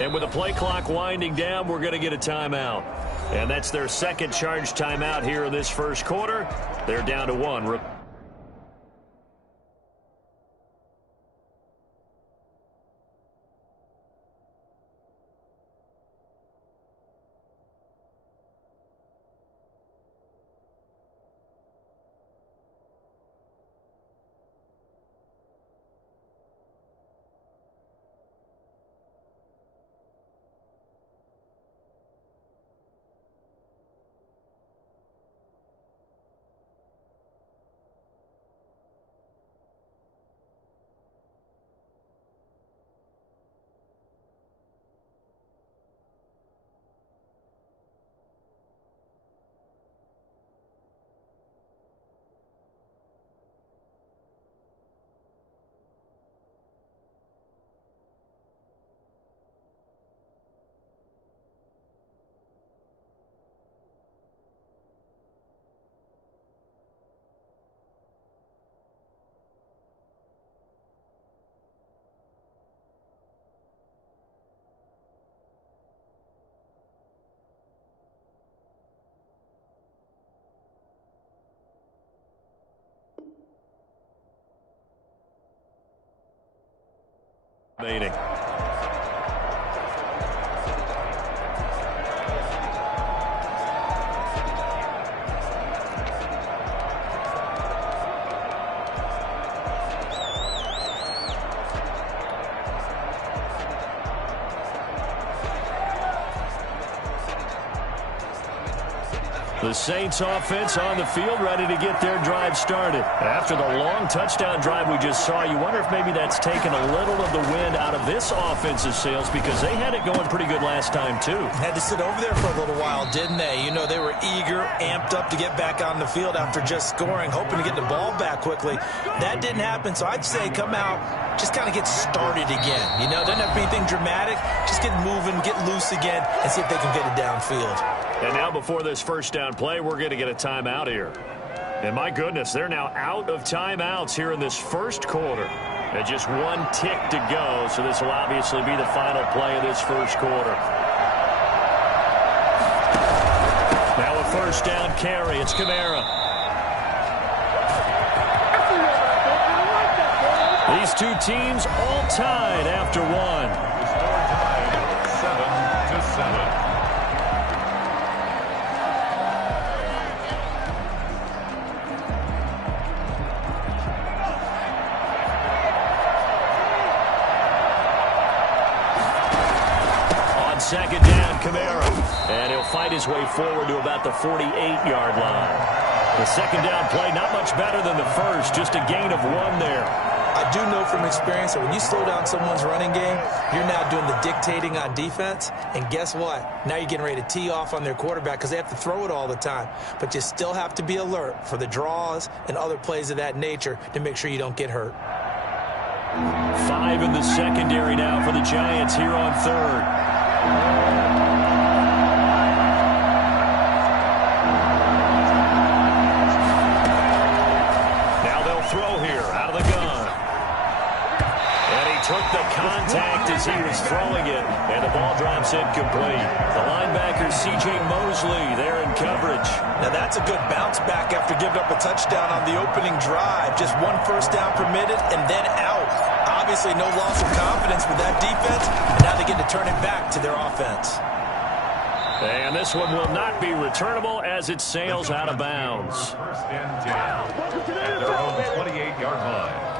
And with the play clock winding down, we're going to get a timeout. And that's their second charge timeout here in this first quarter. They're down to one. Meeting. The Saints offense on the field, ready to get their drive started. After the long touchdown drive we just saw, you wonder if maybe that's taken a little of the wind out of this offensive sails, because they had it going pretty good last time too. Had to sit over there for a little while, didn't they? You know, they were eager, amped up to get back on the field after just scoring, hoping to get the ball back quickly. That didn't happen, so I'd say come out, just kind of get started again. You know, doesn't have to be anything dramatic. Just get moving, get loose again, and see if they can get it downfield. And now before this first down play, we're going to get a timeout here. And my goodness, they're now out of timeouts here in this first quarter. And just one tick to go, so this will obviously be the final play of this first quarter. Now a first down carry. It's Kamara. These two teams all tied after one. The score tied 7-7. Second down, Kamara. And he'll fight his way forward to about the 48-yard line. The second down play, not much better than the first, just a gain of one there. I do know from experience that when you slow down someone's running game, you're now doing the dictating on defense. And guess what? Now you're getting ready to tee off on their quarterback because they have to throw it all the time. But you still have to be alert for the draws and other plays of that nature to make sure you don't get hurt. 5 in the secondary now for the Giants here on third. Now they'll throw here out of the gun. And he took the contact as he was throwing it, and the ball drops incomplete. The linebacker, C.J. Mosley, there in coverage. Now that's a good bounce back after giving up a touchdown on the opening drive. Just one first down permitted and then out. Obviously no loss of confidence with that defense, and now they get to turn it back to their offense. And this one will not be returnable as it sails out of bounds. First and 10 at their own 28-yard line.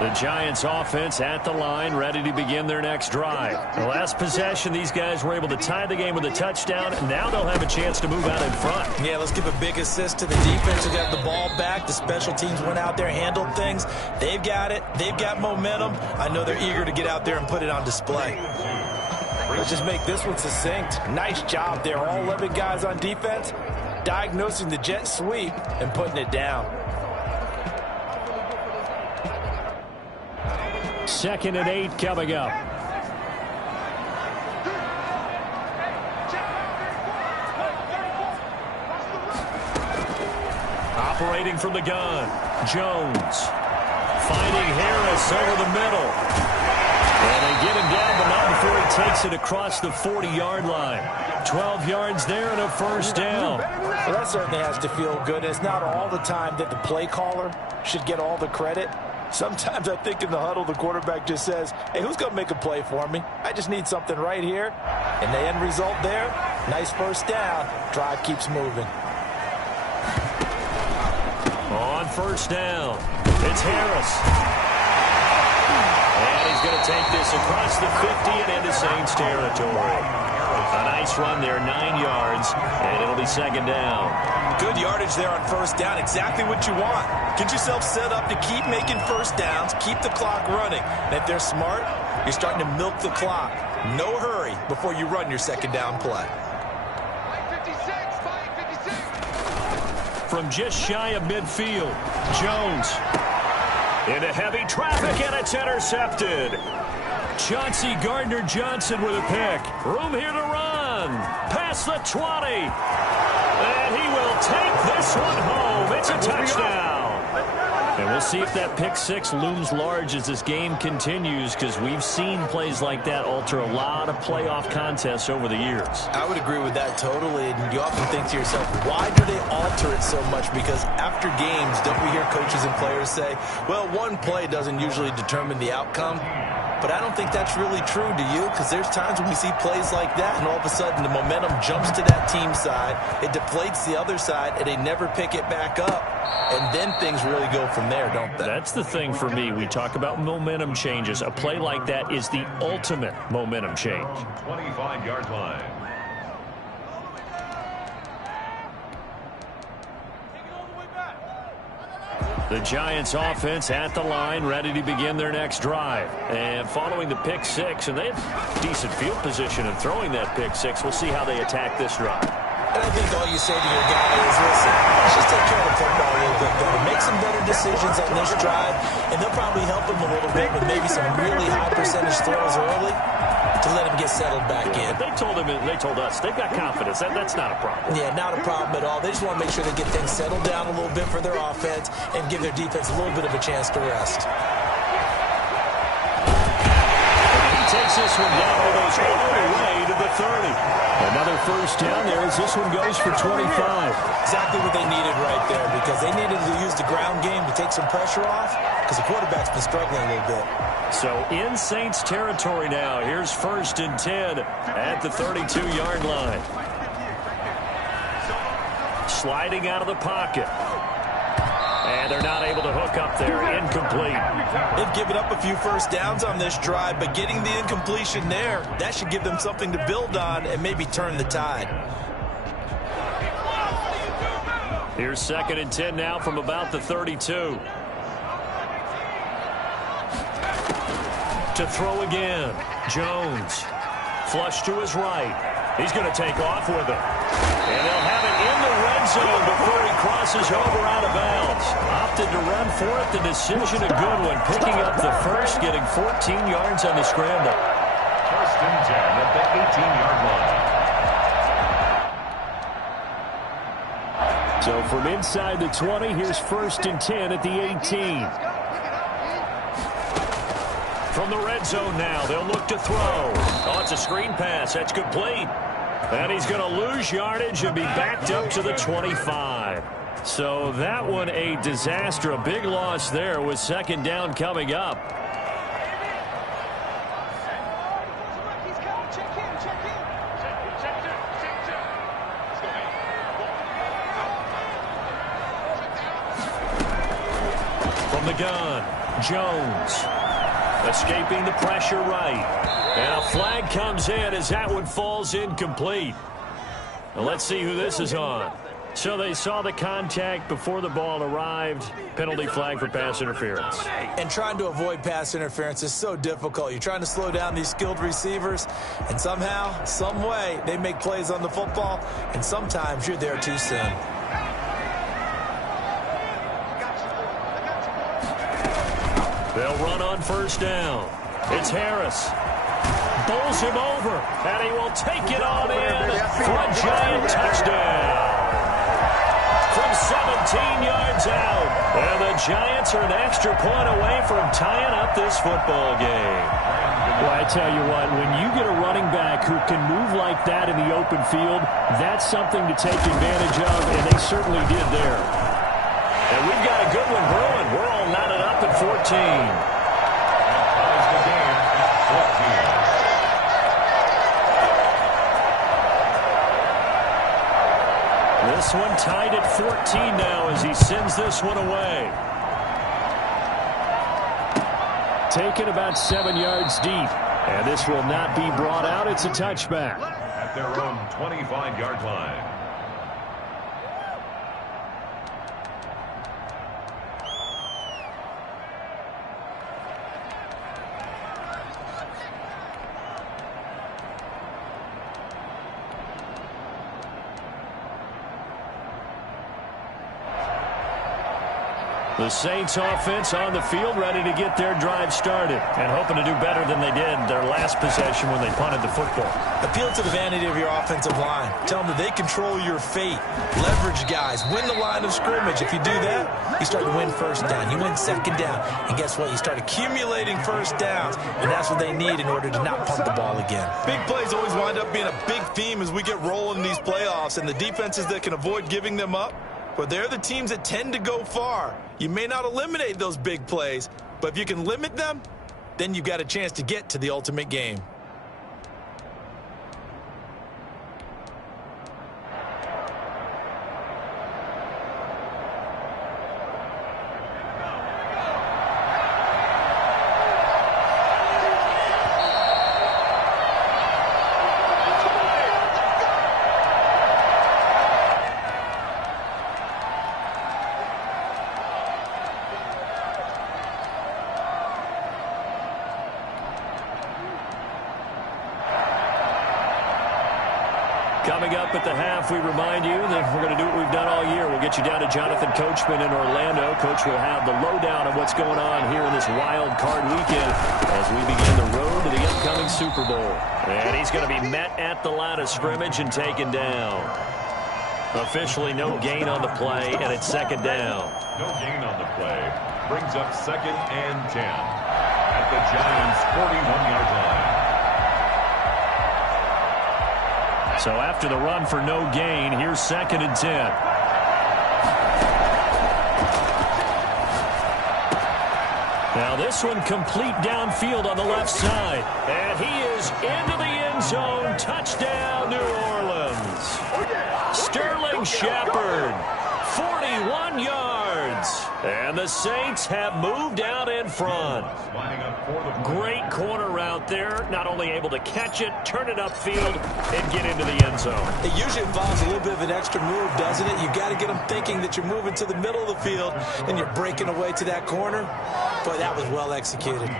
The Giants offense at the line, ready to begin their next drive. The last possession, these guys were able to tie the game with a touchdown, and now they'll have a chance to move out in front. Yeah, let's give a big assist to the defense who got the ball back. The special teams went out there, handled things. They've got it. They've got momentum. I know they're eager to get out there and put it on display. Let's just make this one succinct. Nice job there. All 11 guys on defense, diagnosing the jet sweep and putting it down. 2nd and 8 coming up. Operating from the gun, Jones Finding Harris over the middle. And they get him down, but not before he takes it across the 40-yard line. 12 yards there and a first down. Well, that certainly has to feel good. It's not all the time that the play caller should get all the credit. Sometimes I think in the huddle, the quarterback just says, hey, who's going to make a play for me? I just need something right here. And the end result there, nice first down. Drive keeps moving. On first down, it's Harris. And he's going to take this across the 50 and into Saints territory. A nice run there, 9 yards, and it'll be second down. Good yardage there on first down, exactly what you want. Get yourself set up to keep making first downs, keep the clock running. And if they're smart, you're starting to milk the clock. No hurry before you run your second down play. From just shy of midfield, Jones into heavy traffic, and it's intercepted. Chauncey Gardner-Johnson with a pick. Room here to run. Past the 20. And he will take this one home. It's a touchdown. And we'll see if that pick six looms large as this game continues, because we've seen plays like that alter a lot of playoff contests over the years. I would agree with that totally. And you often think to yourself, why do they alter it so much? Because after games, don't we hear coaches and players say, well, one play doesn't usually determine the outcome? But I don't think that's really true, do you? Because there's times when we see plays like that, and all of a sudden the momentum jumps to that team side, it deflates the other side, and they never pick it back up. And then things really go from there, don't they? That's the thing for me. We talk about momentum changes. A play like that is the ultimate momentum change. 25-yard line. The Giants offense at the line, ready to begin their next drive. And following the pick six, and they have decent field position in throwing that pick six. We'll see how they attack this drive. And I think all you say to your guy is, listen, let's just take care of the football a little bit better. Make some better decisions on this drive, and they'll probably help him a little bit with maybe some really high percentage throws early to let him get settled back in. They told us they've got confidence. That's not a problem. Yeah, not a problem at all. They just want to make sure they get things settled down a little bit for their offense and give their defense a little bit of a chance to rest. Takes this one down, goes all the way to the 30. Another first down there as this one goes for 25. Exactly what they needed right there, because they needed to use the ground game to take some pressure off, because the quarterback's been struggling a little bit. So in Saints territory now. Here's 1st and 10 at the 32-yard line. Sliding out of the pocket. And they're not able to hook up there. Incomplete. They've given up a few first downs on this drive, but getting the incompletion there, that should give them something to build on and maybe turn the tide. Here's 2nd and 10 now from about the 32. To throw again. Jones. Flush to his right. He's going to take off with it. And they'll have it in the red zone before he crosses over out of bounds. Opted to run for it. The decision a good one. Picking up the first, getting 14 yards on the scramble. 1st and 10 at the 18-yard line. So from inside the 20, here's 1st and 10 at the 18. From the red zone now, they'll look to throw. Oh, it's a screen pass. That's complete. And he's going to lose yardage and be backed up to the 25. So that one a disaster. A big loss there with 2nd down coming up. From the gun, Jones. Escaping the pressure right. And a flag comes in as that one falls incomplete. Well, let's see who this is on. So they saw the contact before the ball arrived. Penalty flag for pass interference. And trying to avoid pass interference is so difficult. You're trying to slow down these skilled receivers, and somehow, some way, they make plays on the football, and sometimes you're there too soon. They'll run on 1st down. It's Harris. Bowls him over, and he will take it on in for a Giant touchdown. From 17 yards out. And the Giants are an extra point away from tying up this football game. Well, I tell you what, when you get a running back who can move like that in the open field, that's something to take advantage of, and they certainly did there. And we've got a good one brewing. We're all knotted up at 14. Ties the game at 14. This one tied at 14 now as he sends this one away. Taken about 7 yards deep. And this will not be brought out. It's a touchback. At their own 25-yard line. The Saints offense on the field, ready to get their drive started and hoping to do better than they did their last possession when they punted the football. Appeal to the vanity of your offensive line. Tell them that they control your fate. Leverage guys. Win the line of scrimmage. If you do that, you start to win first down. You win second down. And guess what? You start accumulating first downs. And that's what they need in order to not punt the ball again. Big plays always wind up being a big theme as we get rolling in these playoffs. And the defenses that can avoid giving them up, but they're the teams that tend to go far. You may not eliminate those big plays, but if you can limit them, then you've got a chance to get to the ultimate game. Coming up at the half, we remind you that we're going to do what we've done all year. We'll get you down to Jonathan Coachman in Orlando. Coach will have the lowdown of what's going on here in this wild card weekend as we begin the road to the upcoming Super Bowl. And he's going to be met at the line of scrimmage and taken down. Officially no gain on the play, and it's second down. No gain on the play. Brings up 2nd and 10 at the Giants' 41-yard line. So after the run for no gain, here's 2nd and 10. Now this one complete downfield on the left side. And he is into the end zone. Touchdown, New Orleans. Sterling Shepard, 41 yards. And the Saints have moved out in front. Great corner out there. Not only able to catch it, turn it upfield, and get into the end zone. It usually involves a little bit of an extra move, doesn't it? You've got to get them thinking that you're moving to the middle of the field and you're breaking away to that corner. Boy, that was well executed.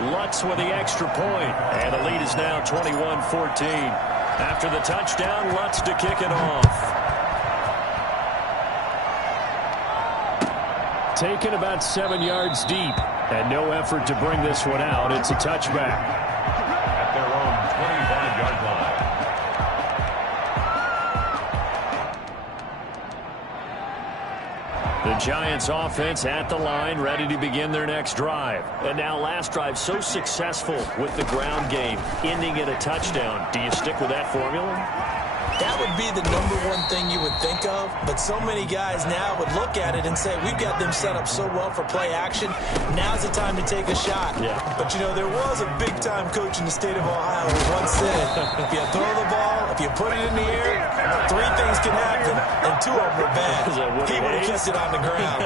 Lutz with the extra point, and the lead is now 21-14. After the touchdown, Lutz to kick it off. Taken about 7 yards deep, and no effort to bring this one out. It's a touchback. At their own 25-yard line. The Giants offense at the line, ready to begin their next drive. And now last drive so successful with the ground game, ending in a touchdown. Do you stick with that formula? That would be the #1 thing you would think of, but so many guys now would look at it and say, we've got them set up so well for play action, now's the time to take a shot. Yeah. But, you know, there was a big-time coach in the state of Ohio who once said, if you throw the ball, if you put it in the air, 3 things can happen, and 2 of them are bad. He would have kept it on the ground.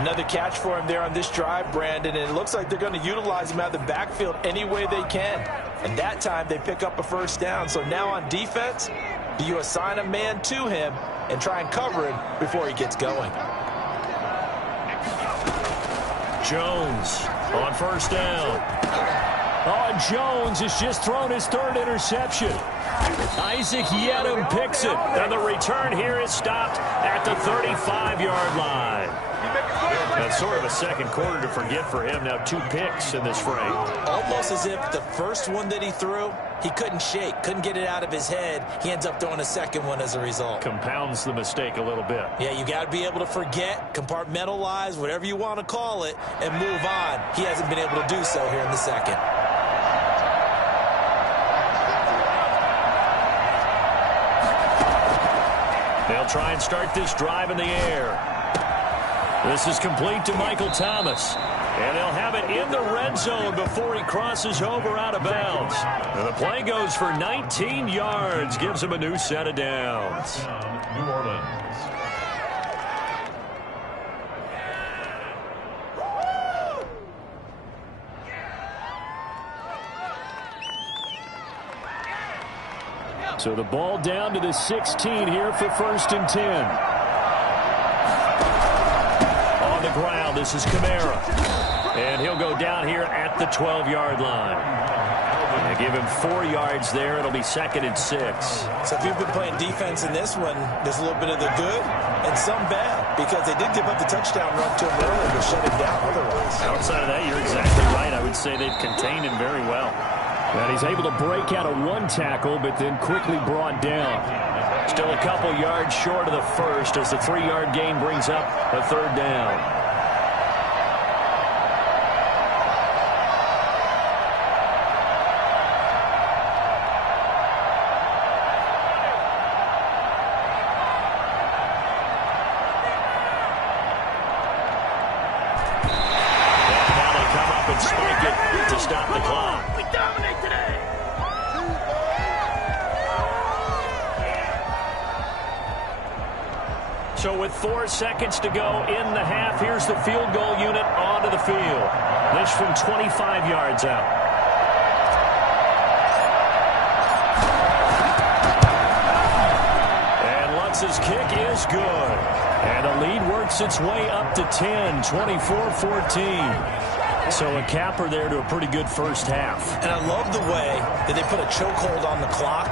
Another catch for him there on this drive, Brandon, and it looks like they're going to utilize him out of the backfield any way they can. And that time they pick up a first down. So now on defense, do you assign a man to him and try and cover him before he gets going? Jones on first down. Oh, Jones has just thrown his 3rd interception. Isaac Yedem picks it, and the return here is stopped at the 35-yard line. That's sort of a second quarter to forget for him. Now 2 picks in this frame. Almost as if the first one that he threw, he couldn't shake, couldn't get it out of his head. He ends up throwing a second one as a result. Compounds the mistake a little bit. Yeah, you got to be able to forget, compartmentalize, whatever you want to call it, and move on. He hasn't been able to do so here in the second. They'll try and start this drive in the air. This is complete to Michael Thomas. And they'll have it in the red zone before he crosses over out of bounds. And the play goes for 19 yards. Gives him a new set of downs. New Orleans. So the ball down to the 16 here for 1st and 10. On the ground, this is Kamara. And he'll go down here at the 12-yard line. They give him 4 yards there. It'll be 2nd and 6. So if you've been playing defense in this one, there's a little bit of the good and some bad, because they did give up the touchdown run to him earlier to shut him down otherwise. Outside of that, you're exactly right. I would say they've contained him very well. And he's able to break out of 1 tackle, but then quickly brought down. Still a couple yards short of the first as the 3-yard gain brings up a 3rd down. To stop the clock. We dominate today. So with 4 seconds to go in the half, here's the field goal unit onto the field. This from 25 yards out. And Lutz's kick is good. And the lead works its way up to 10, 24-14. So a capper there to a pretty good first half. And I love the way that they put a chokehold on the clock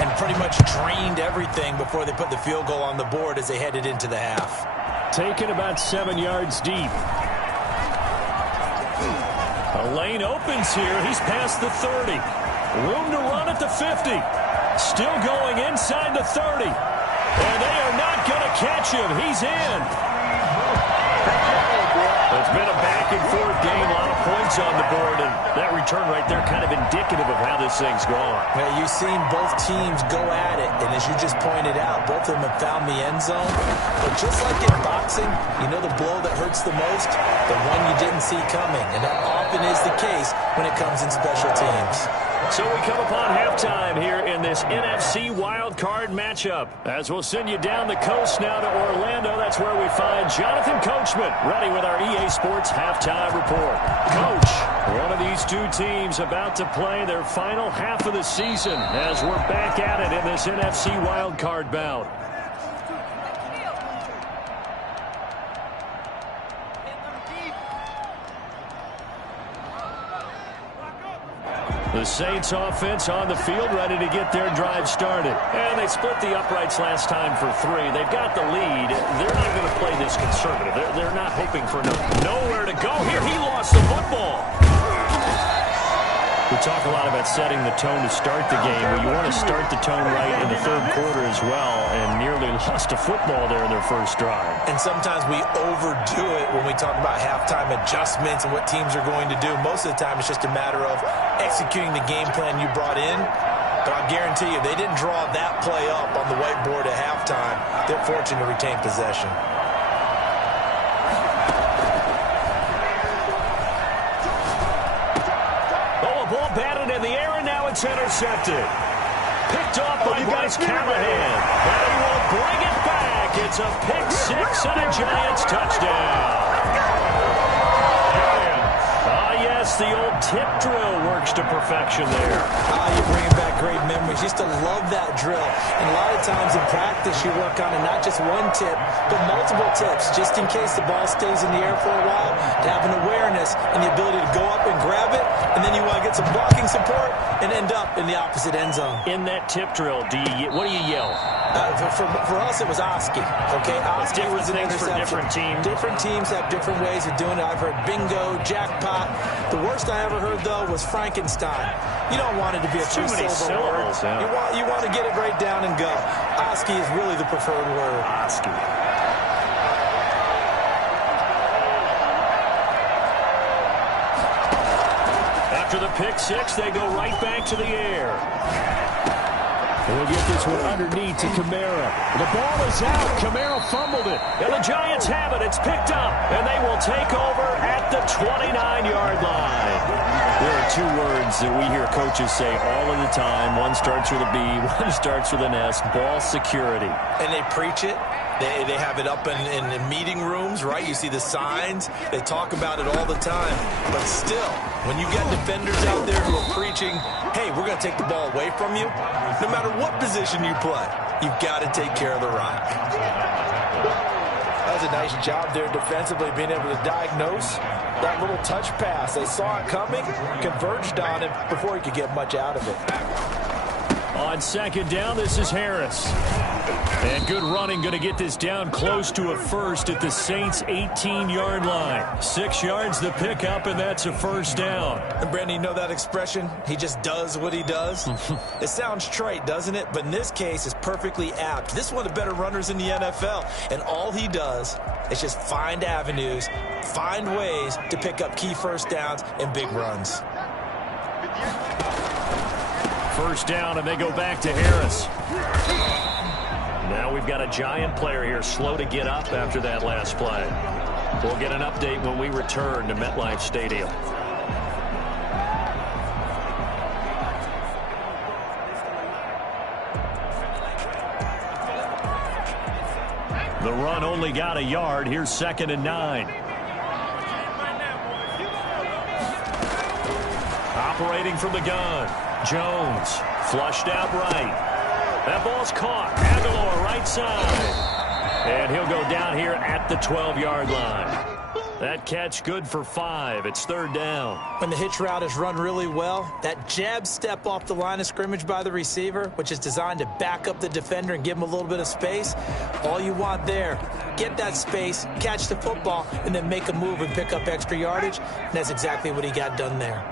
and pretty much drained everything before they put the field goal on the board as they headed into the half. Taken about 7 yards deep. A lane opens here. He's past the 30. Room to run at the 50. Still going inside the 30. And they are not going to catch him. He's in. It's been a back-and-forth game, a lot of points on the board, and that return right there kind of indicative of how this thing's gone. Well, you've seen both teams go at it, and as you just pointed out, both of them have found the end zone. But just like in boxing, you know the blow that hurts the most? The one you didn't see coming, and that often is the case when it comes in special teams. So we come upon halftime here in this NFC wildcard matchup. As we'll send you down the coast now to Orlando, that's where we find Jonathan Coachman ready with our EA Sports halftime report. Coach, one of these two teams about to play their final half of the season as we're back at it in this NFC wildcard bout. The Saints offense on the field, ready to get their drive started. And they split the uprights last time for 3. They've got the lead. They're not going to play this conservative. They're not hoping for nowhere to go here. He lost the football. We talk a lot about setting the tone to start the game. Well, you want to start the tone right in the 3rd quarter as well, and nearly lost a football there in their first drive. And sometimes we overdo it when we talk about halftime adjustments and what teams are going to do. Most of the time, it's just a matter of executing the game plan you brought in. But I guarantee you, they didn't draw that play up on the whiteboard at halftime. They're fortunate to retain possession. Ball batted in the air, and now it's intercepted. Picked off by Bryce Callahan. But he will bring it back. It's a pick 6 and a Giants touchdown. Yes, the old tip drill works to perfection there. You're bringing back great memories. Used to love that drill. And a lot of times in practice, you work on it, not just one tip, but multiple tips, just in case the ball stays in the air for a while, to have an awareness and the ability to go up and grab it, and then you want to get some blocking support and end up in the opposite end zone. In that tip drill, what do you yell? For us, it was Oski. Okay, Oski was an interception. Different teams. Different teams have different ways of doing it. I've heard bingo, jackpot. The worst I ever heard, though, was Frankenstein. You don't want it to be a three-syllable word. Yeah. You want to get it right down and go. Oski is really the preferred word. Oski. After the pick six, they go right back to the air. They'll get this one underneath to Kamara. The ball is out. Kamara fumbled it. And the Giants have it. It's picked up. And they will take over at the 29-yard line. There are two words that we hear coaches say all of the time. One starts with a B, one starts with an S. Ball security. And they preach it. They have it up in meeting rooms, right? You see the signs. They talk about it all the time. But still, when you got defenders out there who are preaching, hey, we're going to take the ball away from you, no matter what position you play, you've got to take care of the rock. That was a nice job there defensively, being able to diagnose that little touch pass. They saw it coming, converged on it before he could get much out of it. On second down, this is Harris. And good running, going to get this down close to a first at the Saints' 18-yard line. 6 yards the pickup, and that's a first down. And Brandon, you know that expression? He just does what he does. It sounds trite, doesn't it? But in this case, it's perfectly apt. This is one of the better runners in the NFL, and all he does is just find avenues, find ways to pick up key first downs and big runs. First down, and they go back to Harris. Now we've got a Giant player here slow to get up after that last play. We'll get an update when we return to MetLife Stadium. The run only got a yard. Here's 2nd and 9. Operating from the gun. Jones flushed out right. That ball's caught. Aguilar right side. And he'll go down here at the 12-yard line. That catch good for 5. It's 3rd down. When the hitch route is run really well, that jab step off the line of scrimmage by the receiver, which is designed to back up the defender and give him a little bit of space, all you want there, get that space, catch the football, and then make a move and pick up extra yardage. And that's exactly what he got done there.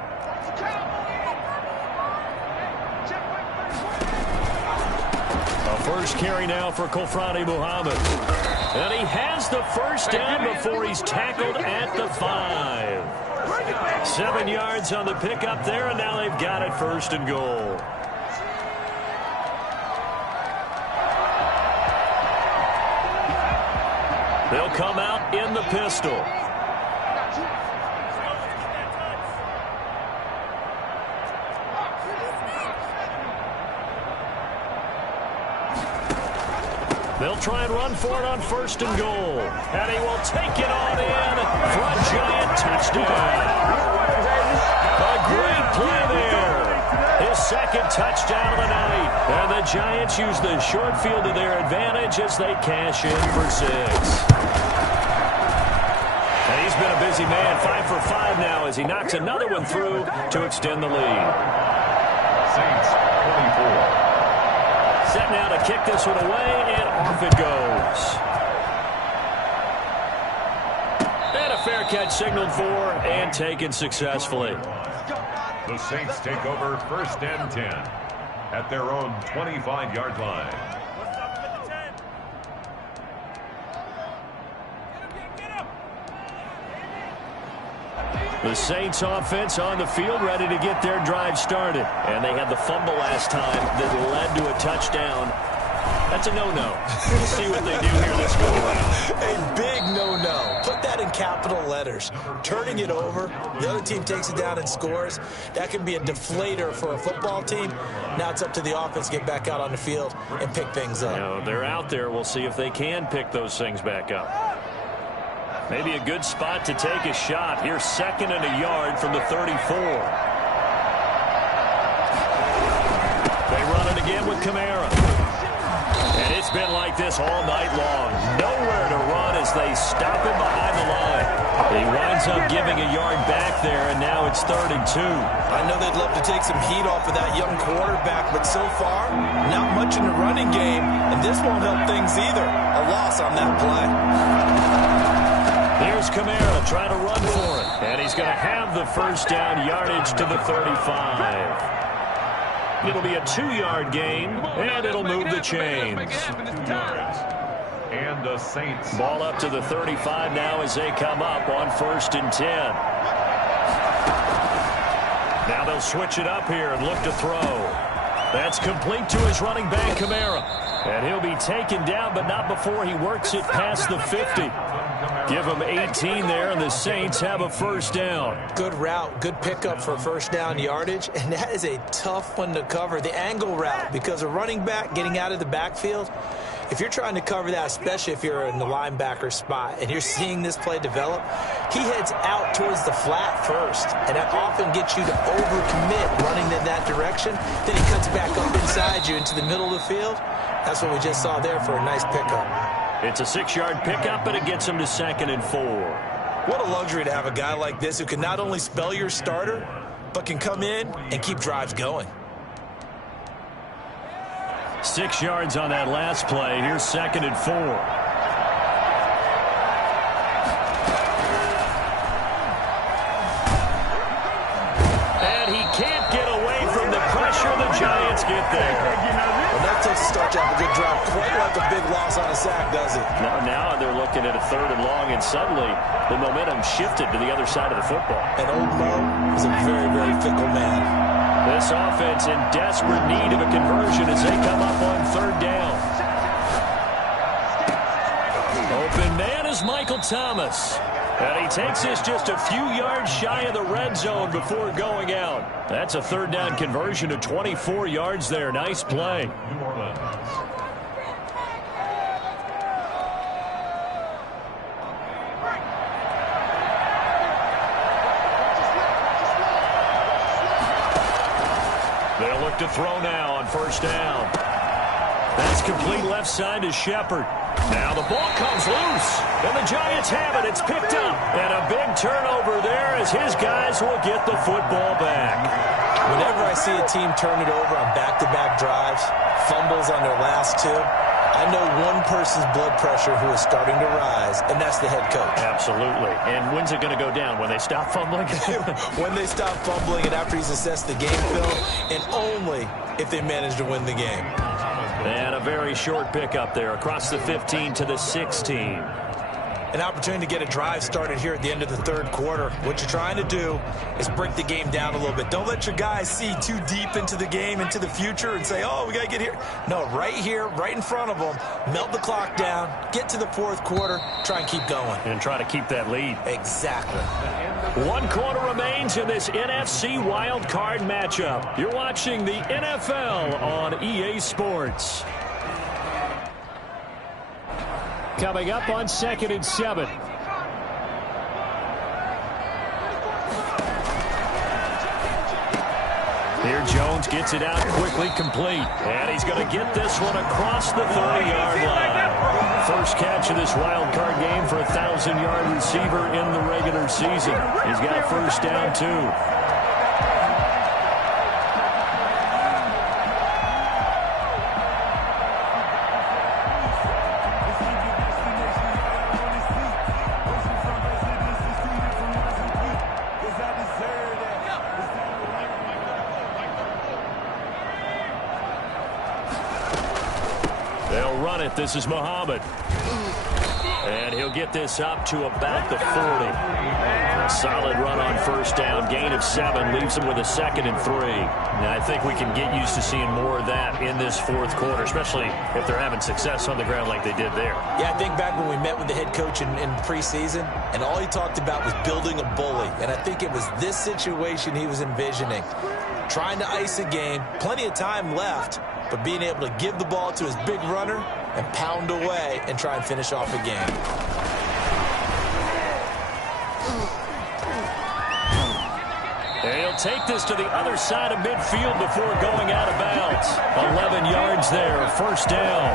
First carry now for Kofrani Muhammad. And he has the first down before he's tackled at the 5. 7 yards on the pickup there, and now they've got it 1st and goal. They'll come out in the pistol. They'll try and run for it on 1st and goal. And he will take it on in for a Giant touchdown. A great play there. His 2nd touchdown of the night. And the Giants use the short field to their advantage as they cash in for 6. And he's been a busy man. 5 for 5 now as he knocks another one through to extend the lead. Saints 24. Set now to kick this one away, and off it goes. And a fair catch signaled for and taken successfully. The Saints take over 1st and 10 at their own 25-yard line. The Saints offense on the field ready to get their drive started. And they had the fumble last time that led to a touchdown. That's a no-no. We'll see what they do here this go around. A big no-no. Put that in capital letters. Turning it over, the other team takes it down and scores. That can be a deflator for a football team. Now it's up to the offense to get back out on the field and pick things up. You know, they're out there. We'll see if they can pick those things back up. Maybe a good spot to take a shot. Here's 2nd and a yard from the 34. They run it again with Kamara. And it's been like this all night long. Nowhere to run as they stop him behind the line. He winds up giving a yard back there, and now it's 3rd and 2. I know they'd love to take some heat off of that young quarterback, but so far, not much in the running game, and this won't help things either. A loss on that play. Here's Kamara trying to run for it, and he's going to have the first down, yardage to the 35. It'll be a 2-yard gain, and it'll move the chains. And the Saints. Ball up to the 35 now as they come up on 1st and 10. Now they'll switch it up here and look to throw. That's complete to his running back, Kamara. And he'll be taken down, but not before he works it past the 50. Give him 18 there, and the Saints have a first down. Good route, good pickup for first down yardage, and that is a tough one to cover. The angle route, because a running back getting out of the backfield, if you're trying to cover that, especially if you're in the linebacker spot and you're seeing this play develop, he heads out towards the flat first, and that often gets you to overcommit running in that direction. Then he cuts back up inside you into the middle of the field. That's what we just saw there for a nice pickup. It's a 6-yard pickup, and it gets him to 2nd and 4. What a luxury to have a guy like this who can not only spell your starter, but can come in and keep drives going. 6 yards on that last play. Here's 2nd and 4. And he can't get away from the pressure. The Giants get there. Well, that takes a start to have a good drive. Quite like a big loss on a sack, does it? Now they're looking at a 3rd and long, and suddenly the momentum shifted to the other side of the football. And old Mo is a very, very fickle man. This offense in desperate need of a conversion as they come up on 3rd down. Open man is Michael Thomas. And he takes this just a few yards shy of the red zone before going out. That's a 3rd down conversion of 24 yards there. Nice play. They'll look to throw now on 1st down. That's complete left side to Shepard. Now the ball comes loose, and the Giants have it. It's picked up, and a big turnover there as his guys will get the football back. Whenever I see a team turn it over on back-to-back drives, fumbles on their last 2, I know one person's blood pressure who is starting to rise, and that's the head coach. Absolutely. And when's it going to go down? When they stop fumbling? When they stop fumbling and after he's assessed the game film, and only if they manage to win the game. And a very short pickup there across the 15 to the 16. An opportunity to get a drive started here at the end of the 3rd quarter. What you're trying to do is break the game down a little bit. Don't let your guys see too deep into the game, into the future, and say, oh, we got to get here. No, right here, right in front of them, melt the clock down, get to the 4th quarter, try and keep going. And try to keep that lead. Exactly. 1 quarter remains in this NFC wild card matchup. You're watching the NFL on EA Sports. Coming up on 2nd and 7. Here Jones gets it out quickly, complete. And he's going to get this one across the 30-yard line. First catch of this wild card game for a 1,000-yard receiver in the regular season. He's got first down, too. They'll run it. This is Muhammad. And he'll get this up to about the 40. A solid run on first down. Gain of 7 leaves him with a 2nd and 3. Now, I think we can get used to seeing more of that in this 4th quarter, especially if they're having success on the ground like they did there. Yeah, I think back when we met with the head coach in preseason, and all he talked about was building a bully. And I think it was this situation he was envisioning. Trying to ice a game, plenty of time left, but being able to give the ball to his big runner and pound away and try and finish off a game. And he'll take this to the other side of midfield before going out of bounds. 11 yards there, first down.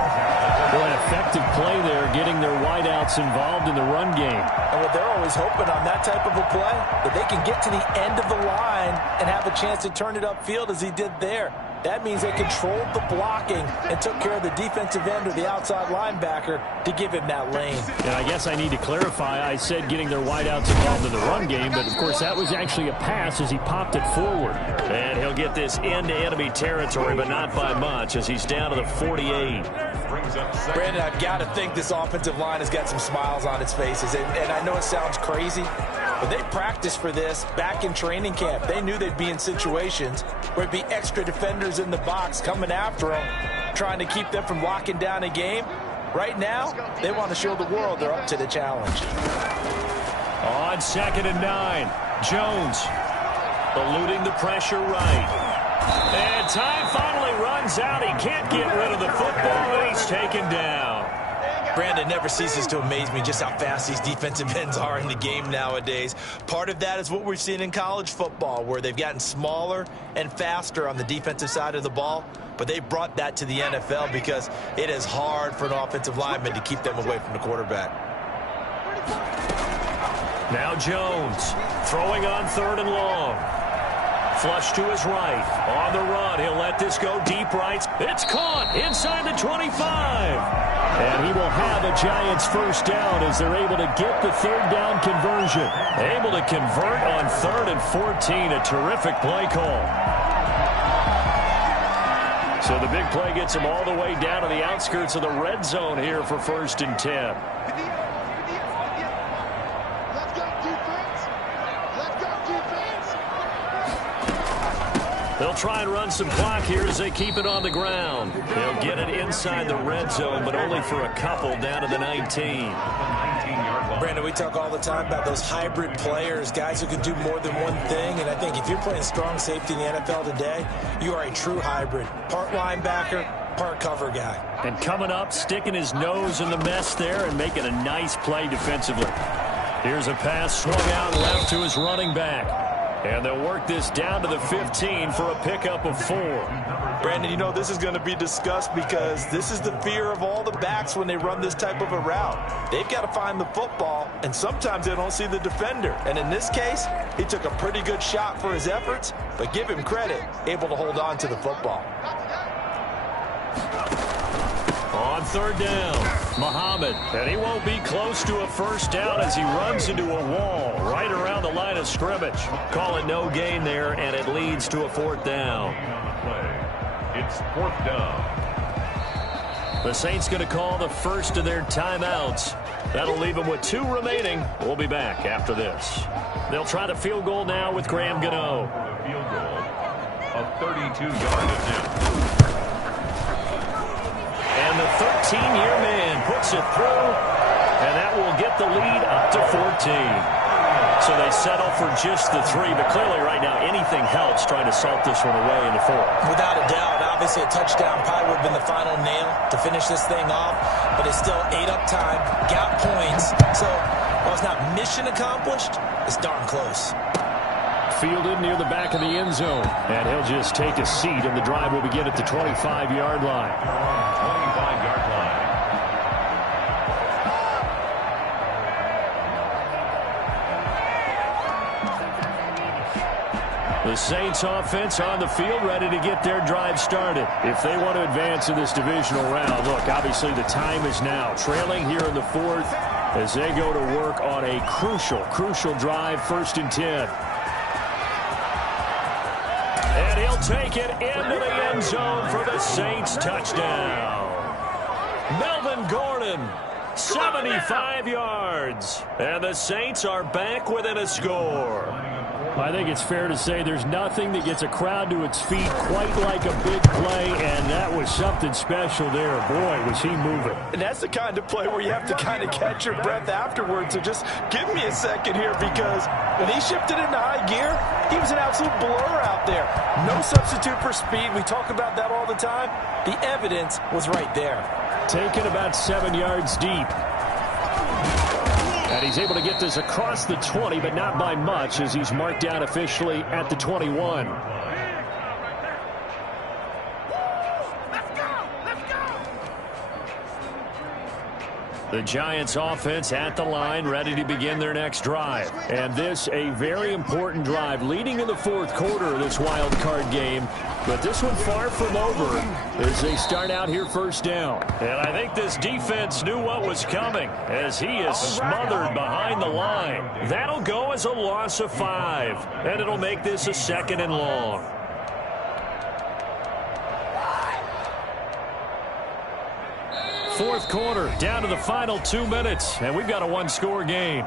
Boy, an effective play there, getting their wideouts involved in the run game. And what they're always hoping on that type of a play, that they can get to the end of the line and have a chance to turn it upfield as he did there. That means they controlled the blocking and took care of the defensive end or the outside linebacker to give him that lane. And I guess I need to clarify, I said getting their wideouts involved in the run game, but of course that was actually a pass as he popped it forward. And he'll get this into enemy territory, but not by much as he's down to the 48. Brandon, I've got to think this offensive line has got some smiles on its faces. And I know it sounds crazy, but they practiced for this back in training camp. They knew they'd be in situations where it'd be extra defenders in the box coming after them, trying to keep them from locking down a game. Right now, they want to show the world they're up to the challenge. On 2nd and 9, Jones eluding the pressure right. And time finally runs out. He can't get rid of the football, and he's taken down. Brandon, never ceases to amaze me just how fast these defensive ends are in the game nowadays. Part of that is what we've seen in college football, where they've gotten smaller and faster on the defensive side of the ball. But they brought that to the NFL because it is hard for an offensive lineman to keep them away from the quarterback. Now Jones throwing on 3rd and long. Flush to his right. On the run, he'll let this go deep right. It's caught inside the 25. And he will have a Giants first down as they're able to get the 3rd down conversion. Able to convert on 3rd and 14. A terrific play call. So the big play gets him all the way down to the outskirts of the red zone here for 1st and 10. They'll try and run some clock here as they keep it on the ground. They'll get it inside the red zone, but only for a couple down to the 19. Brandon, we talk all the time about those hybrid players, guys who can do more than one thing. And I think if you're playing strong safety in the NFL today, you are a true hybrid. Part linebacker, part cover guy. And coming up, sticking his nose in the mess there and making a nice play defensively. Here's a pass swung out left to his running back. And they'll work this down to the 15 for a pickup of 4. Brandon, you know, this is going to be discussed because this is the fear of all the backs when they run this type of a route. They've got to find the football, and sometimes they don't see the defender. And in this case, he took a pretty good shot for his efforts, but give him credit, able to hold on to the football. On 3rd down, Muhammad, and he won't be close to a first down as he runs into a wall right around the line of scrimmage. Call it no gain there, and it leads to a 4th down. It's 4th down. The Saints going to call the first of their timeouts. That'll leave them with 2 remaining. We'll be back after this. They'll try the field goal now with Graham Gano. The field goal, a 32-yard attempt. And the 13-year man puts it through, and that will get the lead up to 14. So they settle for just the 3, but clearly right now anything helps trying to salt this one away in the 4th. Without a doubt, obviously a touchdown probably would have been the final nail to finish this thing off, but it's still 8 up time, got points. So while it's not mission accomplished, it's darn close. Fielded near the back of the end zone, and he'll just take a seat, and the drive will begin at the 25-yard line. 25-yard line. The Saints offense on the field ready to get their drive started. If they want to advance in this divisional round, look, obviously the time is now. Trailing here in the 4th as they go to work on a crucial drive, 1st and 10. And he'll take it into the end zone for the Saints touchdown. Melvin Gordon, 75 yards. And the Saints are back within a score. I think it's fair to say there's nothing that gets a crowd to its feet quite like a big play, and that was something special there. Boy, was he moving. And that's the kind of play where you have to kind of catch your breath afterwards. So just give me a second here, because when he shifted into high gear, he was an absolute blur out there. No substitute for speed. We talk about that all the time. The evidence was right there. Taken about 7 yards deep. And he's able to get this across the 20, but not by much, as he's marked down officially at the 21. The Giants offense at the line, ready to begin their next drive. And this, a very important drive, leading in the fourth quarter of this wild card game. But this one far from over as they start out here first down. And I think this defense knew what was coming as he is smothered behind the line. That'll go as a loss of 5. And it'll make this a 2nd and long. Fourth quarter, down to the final 2 minutes, and we've got a one-score game.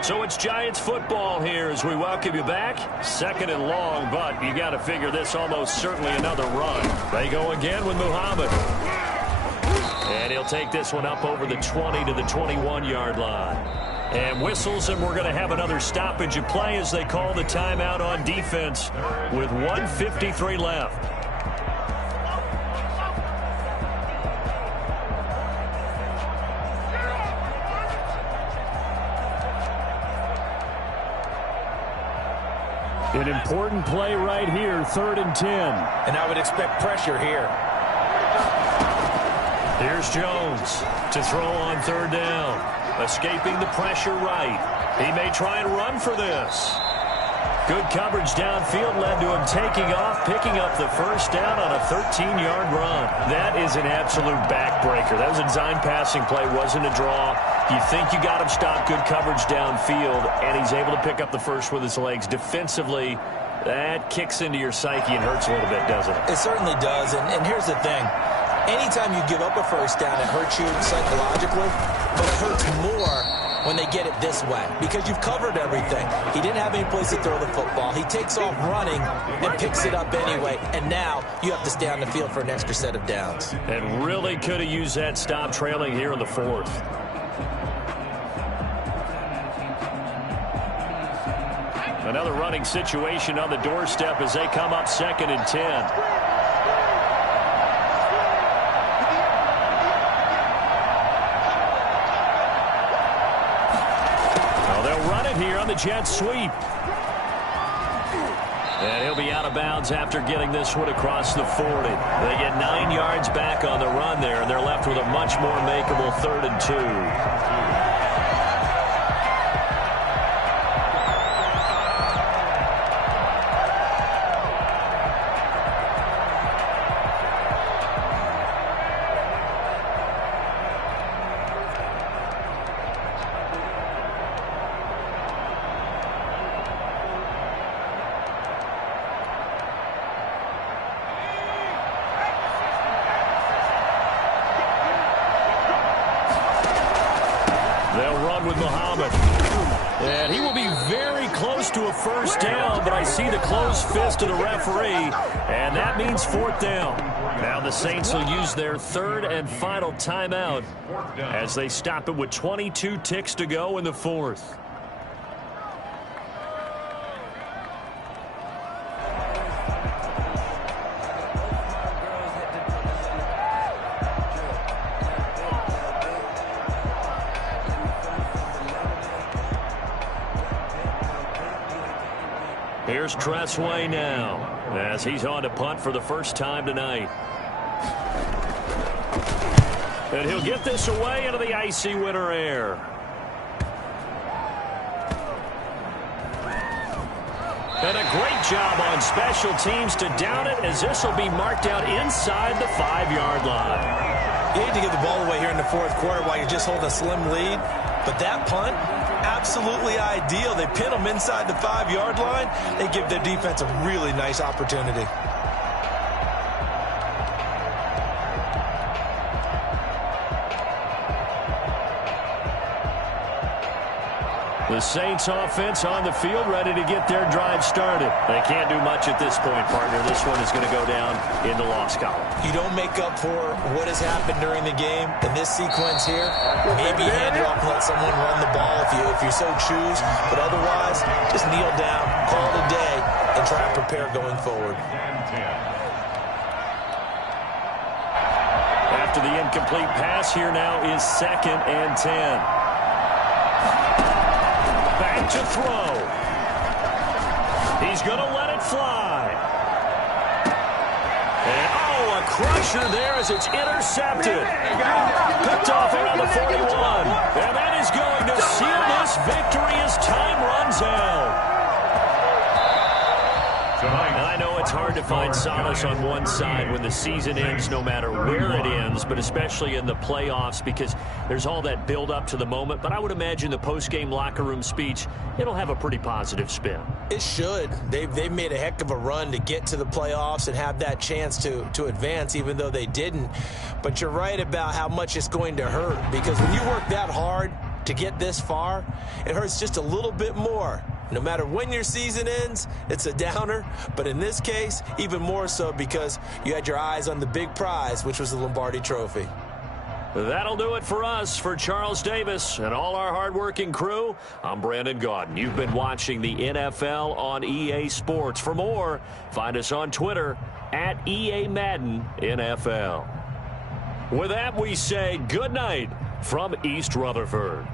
So it's Giants football here as we welcome you back. 2nd and long, but you got to figure this almost certainly another run. They go again with Muhammad. And he'll take this one up over the 20 to the 21-yard line. And whistles, and we're going to have another stoppage of play as they call the timeout on defense with 1:53 left. An important play right here, 3rd and 10. And I would expect pressure here. Here's Jones to throw on 3rd down. Escaping the pressure right. He may try and run for this. Good coverage downfield led to him taking off, picking up the first down on a 13-yard run. That is an absolute backbreaker. That was a design passing play, wasn't a draw. You think you got him stopped, good coverage downfield, and he's able to pick up the first with his legs. Defensively, that kicks into your psyche and hurts a little bit, doesn't it? It certainly does, and here's the thing. Anytime you give up a first down, it hurts you psychologically, but it hurts more when they get it this way because you've covered everything. He didn't have any place to throw the football. He takes off running and picks it up anyway, and now you have to stay on the field for an extra set of downs. And really could have used that stop trailing here in the 4th. Another running situation on the doorstep as they come up 2nd and 10. Here on the jet sweep. And he'll be out of bounds after getting this one across the 40. They get 9 yards back on the run there, and they're left with a much more makeable 3rd and 2. With Muhammad. And he will be very close to a first down, but I see the closed fist of the referee, and that means 4th down. Now the Saints will use their 3rd and final timeout as they stop it with 22 ticks to go in the 4th. Here's Tressway now as he's on to punt for the first time tonight. And he'll get this away into the icy winter air. And a great job on special teams to down it as this will be marked out inside the 5-yard line. You hate to give the ball away here in the 4th quarter while you're just holding a slim lead, but that punt, absolutely ideal. They pin them inside the 5-yard line. They give their defense a really nice opportunity. The Saints offense on the field, ready to get their drive started. They can't do much at this point, partner. This one is going to go down in the loss column. You don't make up for what has happened during the game in this sequence here. Maybe hand you off and let someone run the ball if you so choose. But otherwise, just kneel down, call it a day, and try and prepare going forward. After the incomplete pass, here now is 2nd and 10. Back to throw. He's going to let it fly. And, a crusher there as it's intercepted. Picked off around the 41. And that is going to seal this victory as time runs out. And I know it's hard to find solace on one side when the season ends, no matter where it ends, but especially in the playoffs, because there's all that build up to the moment. But I would imagine the post-game locker room speech, it'll have a pretty positive spin. It should. They've made a heck of a run to get to the playoffs and have that chance to advance, even though they didn't. But you're right about how much it's going to hurt, because when you work that hard to get this far, it hurts just a little bit more. No matter when your season ends, it's a downer. But in this case, even more so because you had your eyes on the big prize, which was the Lombardi Trophy. That'll do it for us. For Charles Davis and all our hardworking crew, I'm Brandon Gaudin. You've been watching the NFL on EA Sports. For more, find us on Twitter at EA Madden NFL. With that, we say good night from East Rutherford.